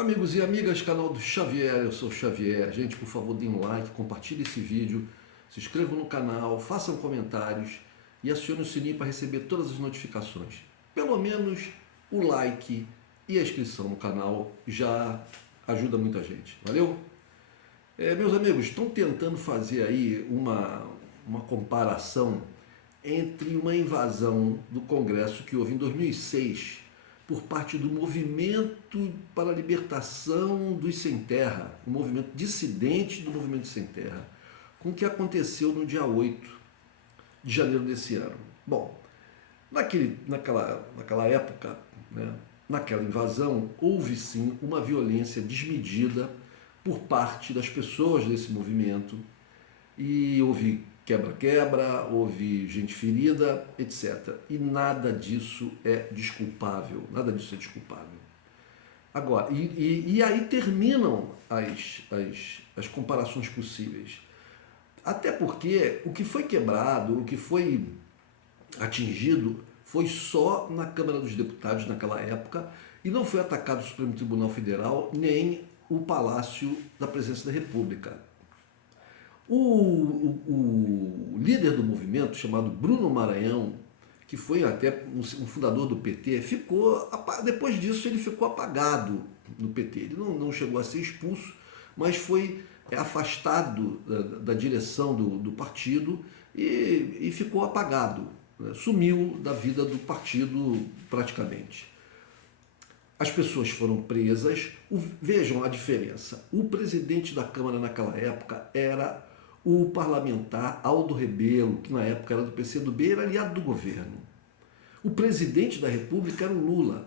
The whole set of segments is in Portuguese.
Amigos e amigas, canal do Xavier, eu sou o Xavier. Gente, por favor, deem um like, compartilhe esse vídeo, se inscrevam no canal, façam comentários e acione o sininho para receber todas as notificações. Pelo menos o like e a inscrição no canal já ajuda muita gente. Valeu? Meus amigos, estão tentando fazer aí uma comparação entre uma invasão do Congresso que houve em 2006 por parte do Movimento para a Libertação dos Sem Terra, o movimento dissidente do Movimento Sem Terra, com o que aconteceu no dia 8 de janeiro desse ano. Bom, naquela época, né, naquela invasão, houve sim uma violência desmedida por parte das pessoas desse movimento e houve quebra-quebra, houve gente ferida, etc. E nada disso é desculpável, nada disso é desculpável. Agora, e aí terminam as comparações possíveis. Até porque o que foi quebrado, o que foi atingido, foi só na Câmara dos Deputados naquela época e não foi atacado o Supremo Tribunal Federal nem o Palácio da Presidência da República. O líder do movimento, chamado Bruno Maranhão, que foi até um fundador do PT, depois disso ele ficou apagado no PT. Ele não chegou a ser expulso, mas foi afastado da direção do partido e ficou apagado, né? Sumiu da vida do partido praticamente. As pessoas foram presas. Vejam a diferença. O presidente da Câmara naquela época era o parlamentar Aldo Rebelo, que na época era do PCdoB, era aliado do governo. O presidente da República era o Lula.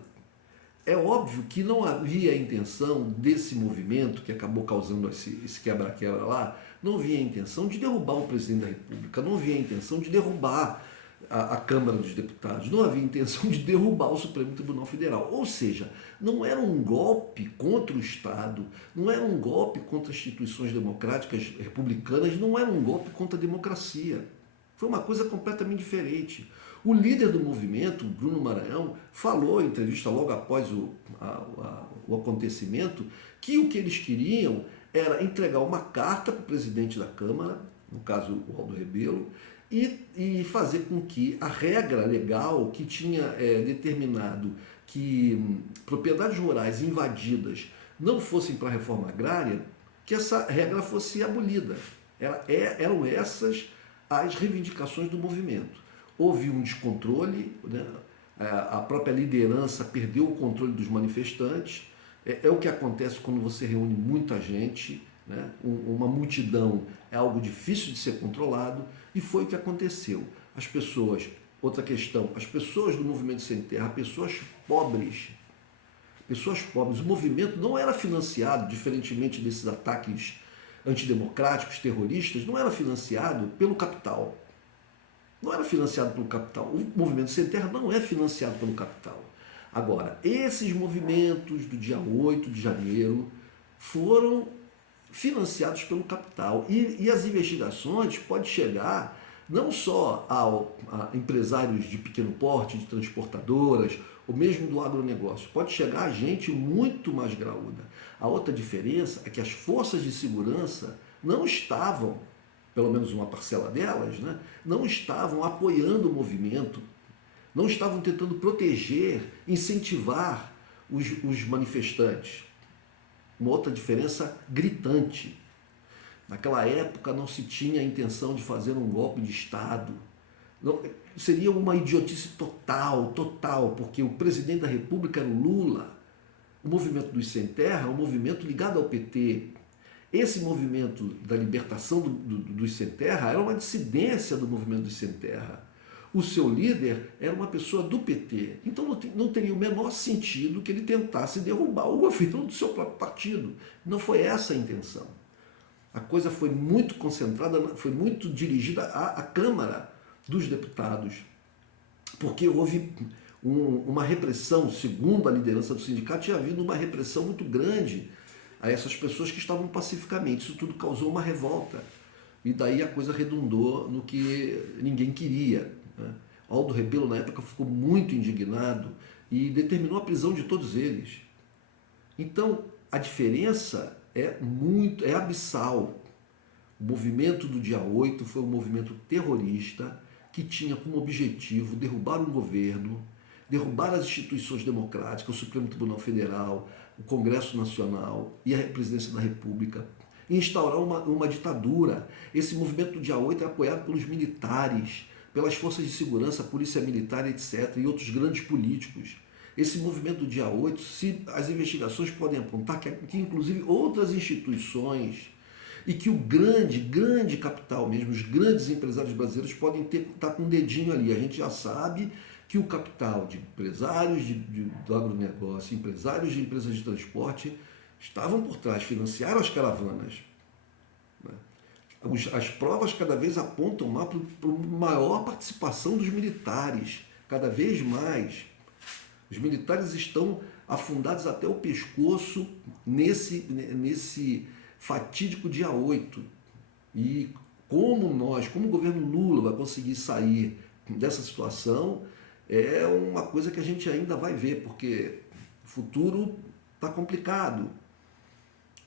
É óbvio que não havia a intenção desse movimento, que acabou causando esse quebra-quebra lá, não havia a intenção de derrubar o presidente da República, não havia a intenção de derrubar a Câmara dos Deputados, não havia intenção de derrubar o Supremo Tribunal Federal. Ou seja, não era um golpe contra o Estado, não era um golpe contra as instituições democráticas republicanas, não era um golpe contra a democracia. Foi uma coisa completamente diferente. O líder do movimento, Bruno Maranhão, falou em entrevista logo após o acontecimento que o que eles queriam era entregar uma carta para o presidente da Câmara, no caso o Aldo Rebelo, e fazer com que a regra legal que tinha determinado que propriedades rurais invadidas não fossem para a reforma agrária, que essa regra fosse abolida. Eram essas as reivindicações do movimento. Houve um descontrole, né? A própria liderança perdeu o controle dos manifestantes. É o que acontece quando você reúne muita gente, né? Uma multidão é algo difícil de ser controlado, e foi o que aconteceu. As pessoas, outra questão, as pessoas do Movimento Sem Terra, pessoas pobres, o movimento não era financiado, diferentemente desses ataques antidemocráticos, terroristas, não era financiado pelo capital. Não era financiado pelo capital. O Movimento Sem Terra não é financiado pelo capital. Agora, esses movimentos do dia 8 de janeiro foram financiados pelo capital. E as investigações podem chegar não só a empresários de pequeno porte, de transportadoras, ou mesmo do agronegócio, pode chegar a gente muito mais graúda. A outra diferença é que as forças de segurança não estavam, pelo menos uma parcela delas, né, não estavam apoiando o movimento, não estavam tentando proteger, incentivar os manifestantes. Uma outra diferença gritante. Naquela época não se tinha a intenção de fazer um golpe de Estado. Não, seria uma idiotice total, porque o presidente da República era o Lula. O movimento dos Sem Terra é um movimento ligado ao PT. Esse movimento da libertação dos Sem Terra era uma dissidência do movimento dos Sem Terra. O seu líder era uma pessoa do PT. Então não teria o menor sentido que ele tentasse derrubar o governo do seu próprio partido. Não foi essa a intenção. A coisa foi muito concentrada, foi muito dirigida à Câmara dos Deputados, porque houve uma repressão, segundo a liderança do sindicato, tinha havido uma repressão muito grande a essas pessoas que estavam pacificamente. Isso tudo causou uma revolta. E daí a coisa redundou no que ninguém queria, né? Aldo Rebelo, na época, ficou muito indignado e determinou a prisão de todos eles. Então, a diferença é abissal. O movimento do dia 8 foi um movimento terrorista que tinha como objetivo derrubar um governo, derrubar as instituições democráticas, o Supremo Tribunal Federal, o Congresso Nacional e a Presidência da República, e instaurar uma ditadura. Esse movimento do dia 8 é apoiado pelos militares, pelas forças de segurança, polícia militar, etc., e outros grandes políticos. Esse movimento do dia 8, se as investigações podem apontar que inclusive outras instituições e que o grande capital mesmo, os grandes empresários brasileiros podem estar com um dedinho ali. A gente já sabe que o capital de empresários do agronegócio, empresários de empresas de transporte, estavam por trás, financiaram as caravanas. As provas cada vez apontam mais para uma maior participação dos militares, cada vez mais. Os militares estão afundados até o pescoço nesse fatídico dia 8. E como o governo Lula vai conseguir sair dessa situação, é uma coisa que a gente ainda vai ver, porque o futuro está complicado.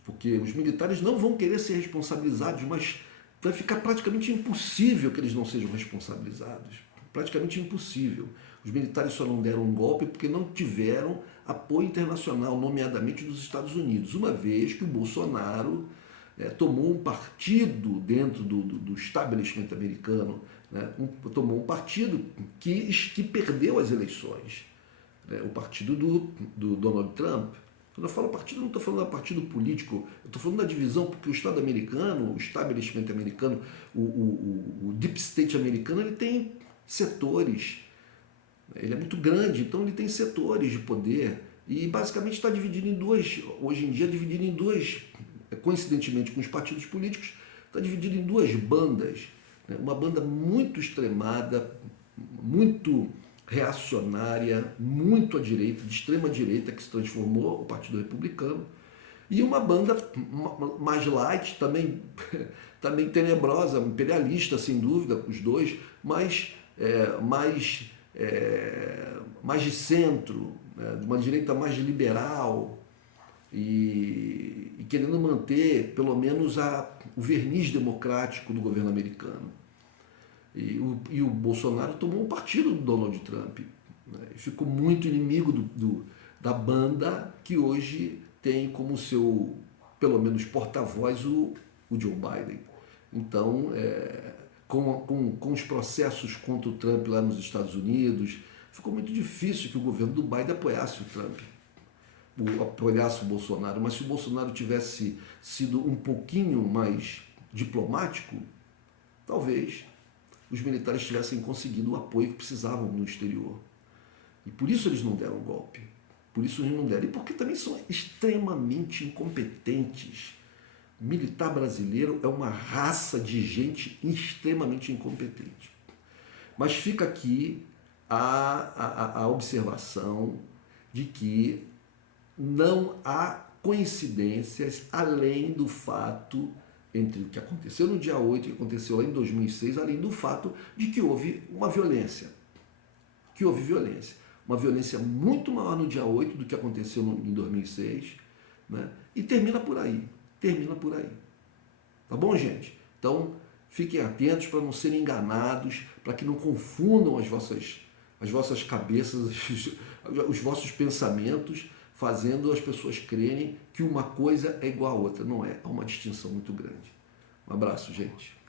Porque os militares não vão querer ser responsabilizados, mas vai ficar praticamente impossível que eles não sejam responsabilizados. Praticamente impossível. Os militares só não deram um golpe porque não tiveram apoio internacional, nomeadamente dos Estados Unidos, uma vez que o Bolsonaro tomou um partido dentro do establishment americano, né? Tomou um partido que perdeu as eleições, né? O partido do Donald Trump. Quando eu falo partido, não estou falando do partido político, eu estou falando da divisão, porque o Estado americano, o establishment americano, o deep state americano, ele tem setores, ele é muito grande, então ele tem setores de poder e basicamente está dividido em duas, hoje em dia dividido em duas, coincidentemente com os partidos políticos, está dividido em duas bandas, né? Uma banda muito extremada, muito reacionária, muito à direita, de extrema direita, que se transformou o Partido Republicano, e uma banda mais light, também tenebrosa, imperialista, sem dúvida, os dois, mas mais de centro, né, de uma direita mais liberal e querendo manter, pelo menos, o verniz democrático do governo americano. E o Bolsonaro tomou um partido do Donald Trump, né, e ficou muito inimigo da banda que hoje tem como seu, pelo menos, porta-voz o Joe Biden. Então, com os processos contra o Trump lá nos Estados Unidos, ficou muito difícil que o governo do Biden apoiasse o Trump, apoiasse o Bolsonaro. Mas se o Bolsonaro tivesse sido um pouquinho mais diplomático, talvez os militares tivessem conseguido o apoio que precisavam no exterior. E por isso eles não deram golpe. Por isso eles não deram. E porque também são extremamente incompetentes. O militar brasileiro é uma raça de gente extremamente incompetente. Mas fica aqui a observação de que não há coincidências além do fato entre o que aconteceu no dia 8 e o que aconteceu lá em 2006, além do fato de que houve uma violência. Uma violência muito maior no dia 8 do que aconteceu em 2006, né? E termina por aí. Tá bom, gente? Então, fiquem atentos para não serem enganados, para que não confundam as vossas cabeças, os vossos pensamentos, fazendo as pessoas crerem que uma coisa é igual à outra. Não é, há uma distinção muito grande. Um abraço, gente.